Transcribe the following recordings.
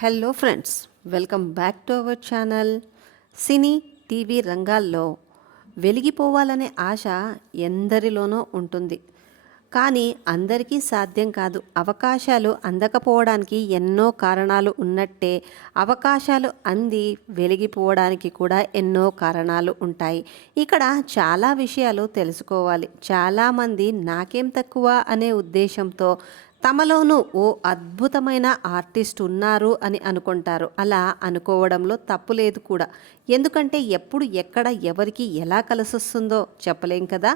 Hello friends, welcome back to our channel. Cine TV రంగాల్లో వెలిగిపోవాలనే ఆశ ఎందరిలోనో ఉంటుంది. కానీ అందరికీ సాధ్యం కాదు. అవకాశాలు అందకపోవడానికి ఎన్నో కారణాలు ఉన్నట్టే అవకాశాలు అంది వెలిగిపోవడానికి కూడా ఎన్నో కారణాలు ఉంటాయి. ఇక్కడ చాలా విషయాలు తెలుసుకోవాలి. చాలామంది నాకేం తక్కువ అనే ఉద్దేశంతో తమలోనూ ఓ అద్భుతమైన ఆర్టిస్ట్ ఉన్నారు అని అనుకుంటారు. అలా అనుకోవడంలో తప్పు లేదు కూడా. ఎందుకంటే ఎప్పుడు ఎక్కడ ఎవరికి ఎలా కలిసొస్తుందో చెప్పలేం కదా.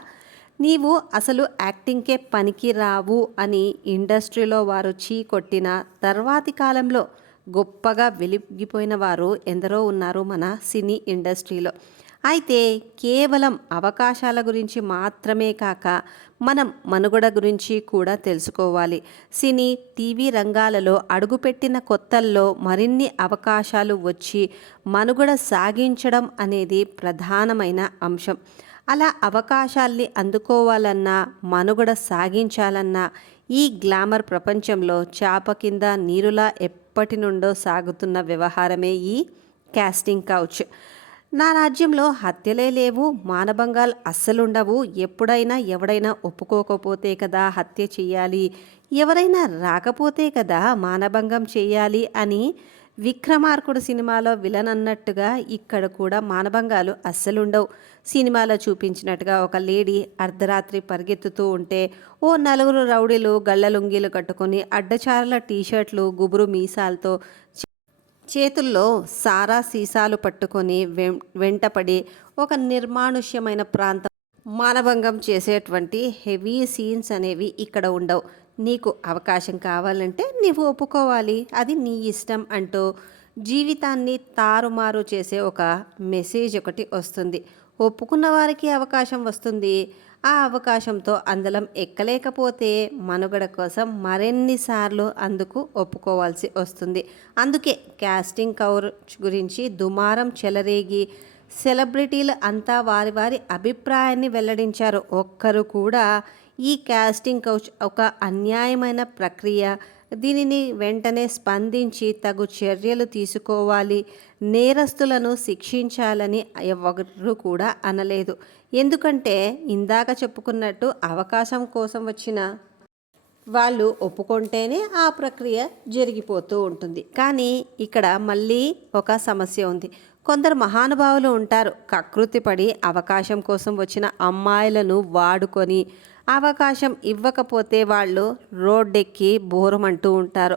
నీవు అసలు యాక్టింగ్కే పనికి రావు అని ఇండస్ట్రీలో వారు చీకొట్టిన తర్వాతి కాలంలో గొప్పగా వెలిగిపోయిన వారు ఎందరో ఉన్నారు మన సినీ ఇండస్ట్రీలో. అయితే కేవలం అవకాశాల గురించి మాత్రమే కాక మనం మనుగడ గురించి కూడా తెలుసుకోవాలి. సినీ టీవీ రంగాలలో అడుగుపెట్టిన కొత్తల్లో మరిన్ని అవకాశాలు వచ్చి మనుగడ సాగించడం అనేది ప్రధానమైన అంశం. అలా అవకాశాల్ని అందుకోవాలన్నా మనుగడ సాగించాలన్నా ఈ గ్లామర్ ప్రపంచంలో చాప కింద నీరులా ఎప్పటి నుండో సాగుతున్న వ్యవహారమే ఈ కాస్టింగ్ కౌచ్. నా రాజ్యంలో హత్యలే లేవు, మానభంగాలు అస్సలుండవు, ఎప్పుడైనా ఎవడైనా ఒప్పుకోకపోతే కదా హత్య చెయ్యాలి, ఎవరైనా రాకపోతే కదా మానభంగం చేయాలి అని విక్రమార్కుడు సినిమాలో విలన్ అన్నట్టుగా ఇక్కడ కూడా మానభంగాలు అస్సలుండవు. సినిమాలో చూపించినట్టుగా ఒక లేడీ అర్ధరాత్రి పరిగెత్తుతూ ఉంటే ఓ నలుగురు రౌడీలు గళ్ళ లుంగీలు కట్టుకొని అడ్డచారుల టీషర్ట్లు గుబురు మీసాలతో చేతుల్లో సారా సీసాలు పట్టుకొని వెంటపడి ఒక నిర్మానుష్యమైన ప్రాంతం మానభంగం చేసేటువంటి హెవీ సీన్స్ అనేవి ఇక్కడ ఉండవు. నీకు అవకాశం కావాలంటే నీవు ఒప్పుకోవాలి, అది నీ ఇష్టం అంటూ జీవితాన్ని తారుమారు చేసే ఒక మెసేజ్ ఒకటి వస్తుంది. ఒప్పుకున్న వారికి అవకాశం వస్తుంది. ఆ అవకాశంతో అందలం ఎక్కలేకపోతే మనుగడ కోసం మరెన్నిసార్లు అందుకు ఒప్పుకోవాల్సి వస్తుంది. అందుకే కాస్టింగ్ కౌచ్ గురించి దుమారం చెలరేగి సెలబ్రిటీలు అంతా వారి వారి అభిప్రాయాన్ని వెల్లడించారు. ఒక్కరు కూడా ఈ కాస్టింగ్ కౌచ్ ఒక అన్యాయమైన ప్రక్రియ, దీనిని వెంటనే స్పందించి తగు చర్యలు తీసుకోవాలి, నేరస్తులను శిక్షించాలని ఎవరు కూడా అనలేదు. ఎందుకంటే ఇందాక చెప్పుకున్నట్టు అవకాశం కోసం వచ్చిన వాళ్ళు ఒప్పుకుంటేనే ఆ ప్రక్రియ జరిగిపోతూ ఉంటుంది. కానీ ఇక్కడ మళ్ళీ ఒక సమస్య ఉంది. కొందరు మహానుభావులు ఉంటారు, కకృతిపడి అవకాశం కోసం వచ్చిన అమ్మాయిలను వాడుకొని అవకాశం ఇవ్వకపోతే వాళ్ళు రోడ్డెక్కి బోరమంటూ ఉంటారు.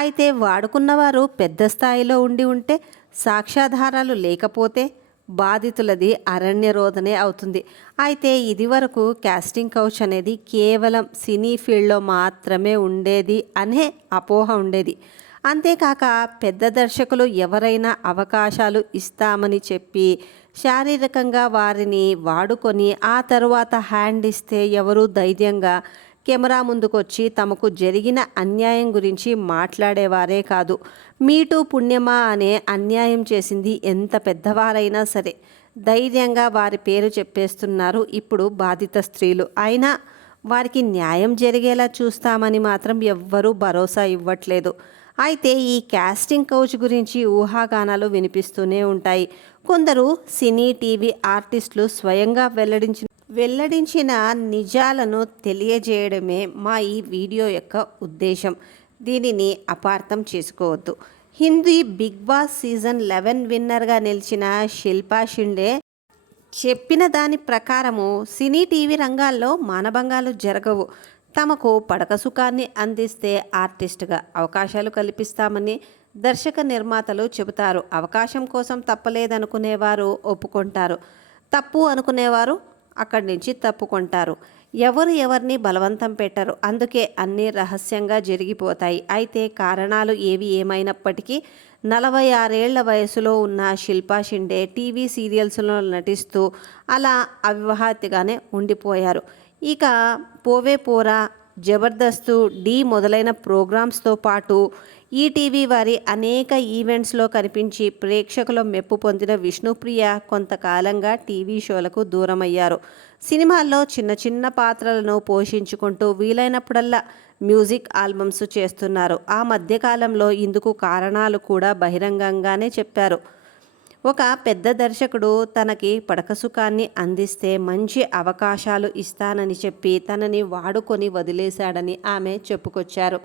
అయితే వాడుకున్నవారు పెద్ద స్థాయిలో ఉంటే సాక్ష్యాధారాలు లేకపోతే బాధితులది అరణ్య రోదనే అవుతుంది. అయితే ఇదివరకు కాస్టింగ్ కౌచ్ అనేది కేవలం సినీ ఫీల్డ్లో మాత్రమే ఉండేది అనే అపోహ ఉండేది. అంతేకాక పెద్ద దర్శకులు ఎవరైనా అవకాశాలు ఇస్తామని చెప్పి శారీరకంగా వారిని వాడుకొని ఆ తరువాత హ్యాండ్ ఇస్తే ఎవరూ ధైర్యంగా కెమెరా ముందుకొచ్చి తమకు జరిగిన అన్యాయం గురించి మాట్లాడేవారే కాదు. మీటూ పుణ్యమా అనే అన్యాయం చేసింది ఎంత పెద్దవారైనా సరే ధైర్యంగా వారి పేరు చెప్పేస్తున్నారు ఇప్పుడు బాధిత స్త్రీలు. అయినా వారికి న్యాయం జరిగేలా చూస్తామని మాత్రం ఎవ్వరూ భరోసా ఇవ్వట్లేదు. అయితే ఈ కాస్టింగ్ కౌచ్ గురించి ఊహాగానాలు వినిపిస్తూనే ఉంటాయి. కొందరు సినీ టీవీ ఆర్టిస్టులు స్వయంగా వెల్లడించిన నిజాలను తెలియజేయడమే మా ఈ వీడియో యొక్క ఉద్దేశం. దీనిని అపార్థం చేసుకోవద్దు. హిందీ బిగ్ బాస్ సీజన్ 11 విన్నర్గా నిలిచిన శిల్పా షిండే చెప్పిన దాని ప్రకారము సినీ టీవీ రంగాల్లో మానభంగాలు జరగవు. తమకు పడక సుఖాన్ని అందిస్తే ఆర్టిస్ట్గా అవకాశాలు కల్పిస్తామని దర్శక నిర్మాతలు చెబుతారు. అవకాశం కోసం తప్పలేదనుకునేవారు ఒప్పుకుంటారు, తప్పు అనుకునేవారు అక్కడి నుంచి తప్పుకుంటారు. ఎవరిని బలవంతం పెట్టరు. అందుకే అన్నీ రహస్యంగా జరిగిపోతాయి. అయితే కారణాలు ఏమైనప్పటికీ 46 ఏళ్ల వయసులో ఉన్న శిల్పా షిండే టీవీ సీరియల్స్లో నటిస్తూ అలా అవివాహితగానే ఉండిపోయారు. ఇక పోవే పోరా, జబర్దస్త్, డి మొదలైన ప్రోగ్రామ్స్తో పాటు ఈటీవీ వారి అనేక ఈవెంట్స్లో కనిపించి ప్రేక్షకుల మెప్పు పొందిన విష్ణుప్రియ కొంతకాలంగా టీవీ షోలకు దూరమయ్యారు. సినిమాల్లో చిన్న చిన్న పాత్రలను పోషించుకుంటూ వీలైనప్పుడల్లా మ్యూజిక్ ఆల్బమ్స్ చేస్తున్నారు. ఆ మధ్యకాలంలో ఇందుకు కారణాలు కూడా బహిరంగంగానే చెప్పారు. ఒక పెద్ద దర్శకుడు తనకి పడక సుఖాన్ని అందిస్తే మంచి అవకాశాలు ఇస్తానని చెప్పి తనని వాడుకొని వదిలేశాడని ఆమె చెప్పుకొచ్చారు.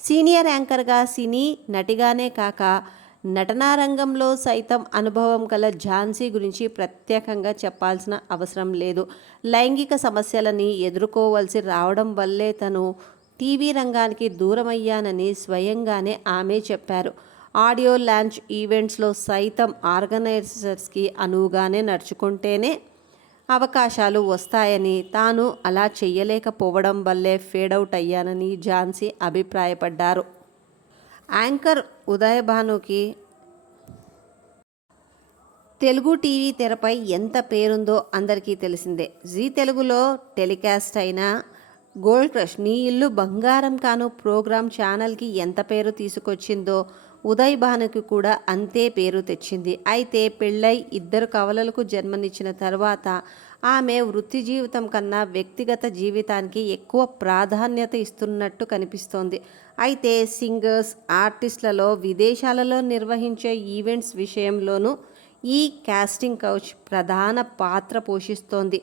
సీనియర్ యాంకర్గా, సినీ నటిగానే కాక నటనారంగంలో సైతం అనుభవం గల ఝాన్సీ గురించి ప్రత్యేకంగా చెప్పాల్సిన అవసరం లేదు. లైంగిక సమస్యలని ఎదుర్కోవలసి రావడం వల్లే తను టీవీ రంగానికి దూరమయ్యానని స్వయంగానే ఆమె చెప్పారు. ఆడియో లాంచ్ ఈవెంట్స్లో సైతం ఆర్గనైజర్స్కి అనువుగానే నడుచుకుంటేనే అవకాశాలు వస్తాయని, తాను అలా చెయ్యలేకపోవడం వల్లే ఫేడౌట్ అయ్యానని ఝాన్సీ అభిప్రాయపడ్డారు. యాంకర్ ఉదయ్ భానుకి తెలుగు టీవీ తెరపై ఎంత పేరుందో అందరికీ తెలిసిందే. జీ తెలుగులో టెలికాస్ట్ అయిన గోల్డ్ క్రష్ నీ ఇల్లు బంగారం కాను ప్రోగ్రాం ఛానల్కి ఎంత పేరు తీసుకొచ్చిందో ఉదయ్ భానుకి కూడా అంతే పేరు తెచ్చింది. అయితే పెళ్ళై 2 కవలలకు జన్మనిచ్చిన తర్వాత ఆమె వృత్తి జీవితం కన్నా వ్యక్తిగత జీవితానికి ఎక్కువ ప్రాధాన్యత ఇస్తున్నట్టు కనిపిస్తోంది. అయితే సింగర్స్, ఆర్టిస్టులలో విదేశాలలో నిర్వహించే ఈవెంట్స్ విషయంలోనూ ఈ కాస్టింగ్ కౌచ్ ప్రధాన పాత్ర పోషిస్తోంది.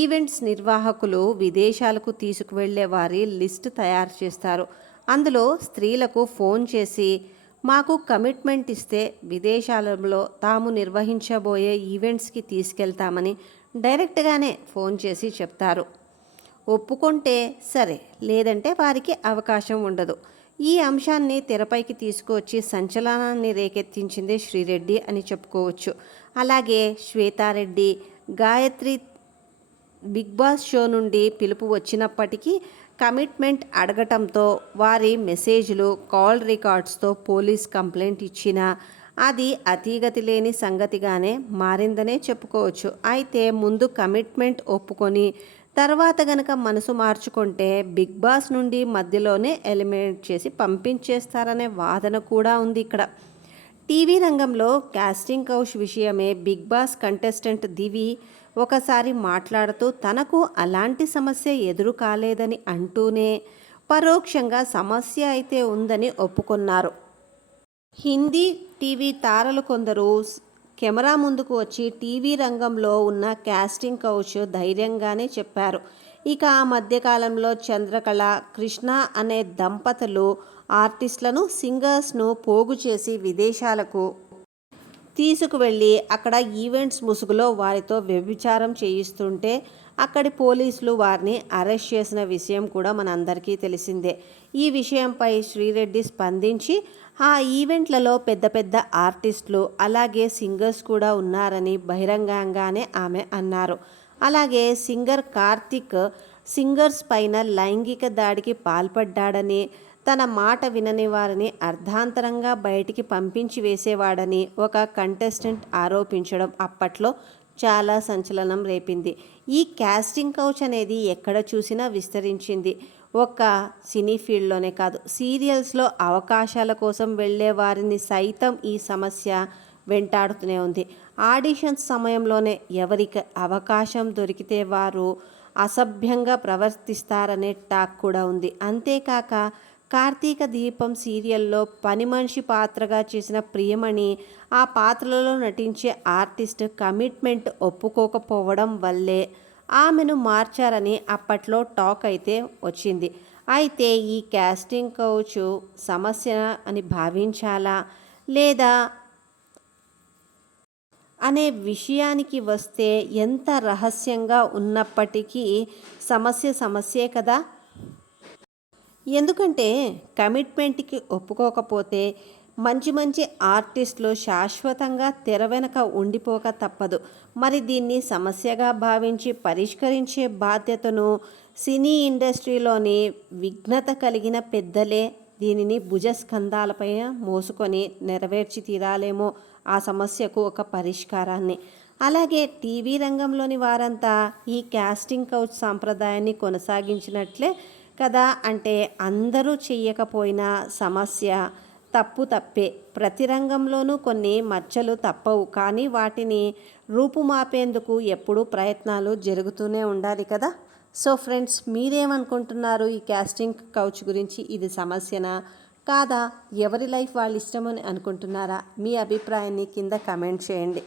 ఈవెంట్స్ నిర్వాహకులు విదేశాలకు తీసుకువెళ్లే వారి లిస్ట్ తయారు చేస్తారు. అందులో స్త్రీలకు ఫోన్ చేసి మాకు కమిట్మెంట్ ఇస్తే విదేశాలలో తాము నిర్వహించబోయే ఈవెంట్స్కి తీసుకెళ్తామని డైరెక్ట్గానే ఫోన్ చేసి చెప్తారు. ఒప్పుకుంటే సరే, లేదంటే వారికి అవకాశం ఉండదు. ఈ అంశాన్ని తెరపైకి తీసుకువచ్చి సంచలనాన్ని రేకెత్తించింది శ్రీరెడ్డి అని చెప్పుకోవచ్చు. అలాగే Shweta Reddy, Gayathri Bigg Boss show నుండి పిలుపు వచ్చినప్పటికీ కమిట్మెంట్ అడగటంతో వారి మెసేజ్లు, కాల్ రికార్డ్స్తో పోలీస్ కంప్లైంట్ ఇచ్చినా అది అతీగతి లేని సంగతిగానే మారిందనే చెప్పుకోవచ్చు. అయితే ముందు కమిట్మెంట్ ఒప్పుకొని తర్వాత గనక మనసు మార్చుకుంటే బిగ్ బాస్ నుండి మధ్యలోనే ఎలిమినేట్ చేసి పంపించేస్తారనే వాదన కూడా ఉంది ఇక్కడ. టీవీ రంగంలో కాస్టింగ్ కౌచ్ విషయమే బిగ్ బాస్ కంటెస్టెంట్ దివి ఒకసారి మాట్లాడుతూ తనకు అలాంటి సమస్య ఎదురు కాలేదని అంటూనే పరోక్షంగా సమస్య అయితే ఉందని ఒప్పుకున్నారు. హిందీ టీవీ తారలు కొందరు కెమెరా ముందుకు వచ్చి టీవీ రంగంలో ఉన్న కాస్టింగ్ కౌచ్ ధైర్యంగానే చెప్పారు. ఇక ఆ మధ్యకాలంలో చంద్రకళ, కృష్ణ అనే దంపతులు ఆర్టిస్టులను, సింగర్స్ను పోగు చేసి విదేశాలకు తీసుకువెళ్ళి అక్కడ ఈవెంట్స్ ముసుగులో వారితో వ్యభిచారం చేయిస్తుంటే అక్కడి పోలీసులు వారిని అరెస్ట్ చేసిన విషయం కూడా మనందరికీ తెలిసిందే. ఈ విషయంపై శ్రీరెడ్డి స్పందించి ఆ ఈవెంట్లలో పెద్ద పెద్ద ఆర్టిస్టులు అలాగే సింగర్స్ కూడా ఉన్నారని బహిరంగంగానే ఆమె అన్నారు. అలాగే సింగర్ కార్తిక్ సింగర్స్ పైన లైంగిక దాడికి పాల్పడ్డాడని, తన మాట వినని వారిని అర్ధాంతరంగా బయటికి పంపించి వేసేవాడని ఒక కంటెస్టెంట్ ఆరోపించడం అప్పట్లో చాలా సంచలనం రేపింది. ఈ కాస్టింగ్ కౌచ్ అనేది ఎక్కడ చూసినా విస్తరించింది. ఒక్క సినీ ఫీల్డ్లోనే కాదు, సీరియల్స్లో అవకాశాల కోసం వెళ్ళే వారిని సైతం ఈ సమస్య వెంటాడుతూనే ఉంది. ఆడిషన్స్ సమయంలోనే ఎవరికి అవకాశం దొరికితే వారు అసభ్యంగా ప్రవర్తిస్తారనే టాక్ కూడా ఉంది. అంతేకాక కార్తీక దీపం సీరియల్లో పని మనిషి పాత్రగా చేసిన ప్రియమణి ఆ పాత్రలో నటించే ఆర్టిస్ట్ కమిట్మెంట్ ఒప్పుకోకపోవడం వల్లే ఆమెను మార్చారని అప్పట్లో టాక్ అయితే వచ్చింది. అయితే ఈ కాస్టింగ్ కౌచ్ సమస్య అని భావించాలా లేదా అనే విషయానికి వస్తే ఎంత రహస్యంగా ఉన్నప్పటికీ సమస్యే కదా. ఎందుకంటే కమిట్మెంట్కి ఒప్పుకోకపోతే మంచి ఆర్టిస్టులు శాశ్వతంగా తెర వెనక ఉండిపోక తప్పదు. మరి దీన్ని సమస్యగా భావించి పరిష్కరించే బాధ్యతను సినీ ఇండస్ట్రీలోని విఘ్నత కలిగిన పెద్దలే దీనిని భుజస్కంధాలపై మోసుకొని నెరవేర్చి తీరాలేమో ఆ సమస్యకు ఒక పరిష్కారాన్ని. అలాగే టీవీ రంగంలోని వారంతా ఈ కాస్టింగ్ కౌచ్ సాంప్రదాయాన్ని కొనసాగించినట్లే కదా. అంటే అందరూ చెయ్యకపోయినా సమస్య తప్పే. ప్రతి రంగంలోనూ కొన్ని మచ్చలు తప్పవు, కానీ వాటిని రూపుమాపేందుకు ఎప్పుడూ ప్రయత్నాలు జరుగుతూనే ఉండాలి కదా. సో ఫ్రెండ్స్, మీరేమనుకుంటున్నారు ఈ క్యాస్టింగ్ కౌచ్ గురించి? ఇది సమస్యనా కాదా? ఎవరి లైఫ్ వాళ్ళ ఇష్టమని అనుకుంటున్నారా? మీ అభిప్రాయాన్ని కింద కమెంట్ చేయండి.